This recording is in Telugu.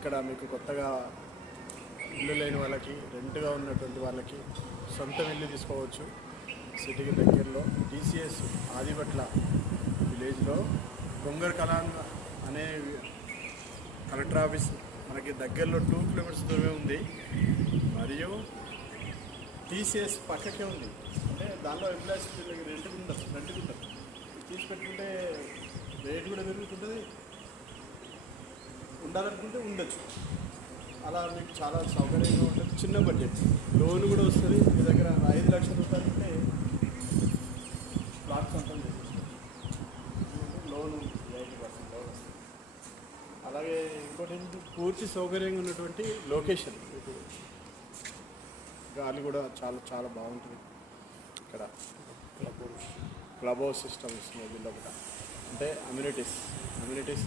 ఇక్కడ మీకు కొత్తగా ఇల్లు లేని వాళ్ళకి, రెంట్గా ఉన్నటువంటి వాళ్ళకి సొంత ఇల్లు తీసుకోవచ్చు. సిటీకి దగ్గరలో టీసీఎస్ ఆదిబట్ల విలేజ్లో కొంగర్ కలాంగ్ అనే కలెక్టర్ ఆఫీస్ మనకి దగ్గరలో 2 కిలోమీటర్స్ దూరమే ఉంది. మరియు టీసీఎస్ పక్కకే ఉంది. అంటే దానిలో ఎంప్లాయీస్ రెంట్కి ఉంటారు. తీసి పెట్టుకుంటే రేట్ కూడా పెరుగుతుంటుంది, ఉండాలనుకుంటే ఉండొచ్చు. అలా మీకు చాలా సౌకర్యంగా ఉంటుంది. చిన్న బడ్జెట్ లోన్ కూడా వస్తుంది. మీ దగ్గర 5 లక్షల రూపాయలు ఉంటే ప్లాట్ సొంతం చేసేస్తుంది. లోన్ 80% లోన్ వస్తుంది. అలాగే ఇంకోటి ఏంటంటే పూర్తి సౌకర్యంగా ఉన్నటువంటి లొకేషన్. మీకు గాలి కూడా చాలా చాలా బాగుంటుంది. ఇక్కడ క్లబ్ హౌస్ సిస్టమ్ ఇస్తుంది వీళ్ళు ఒకట. అంటే అమ్యూనిటీస్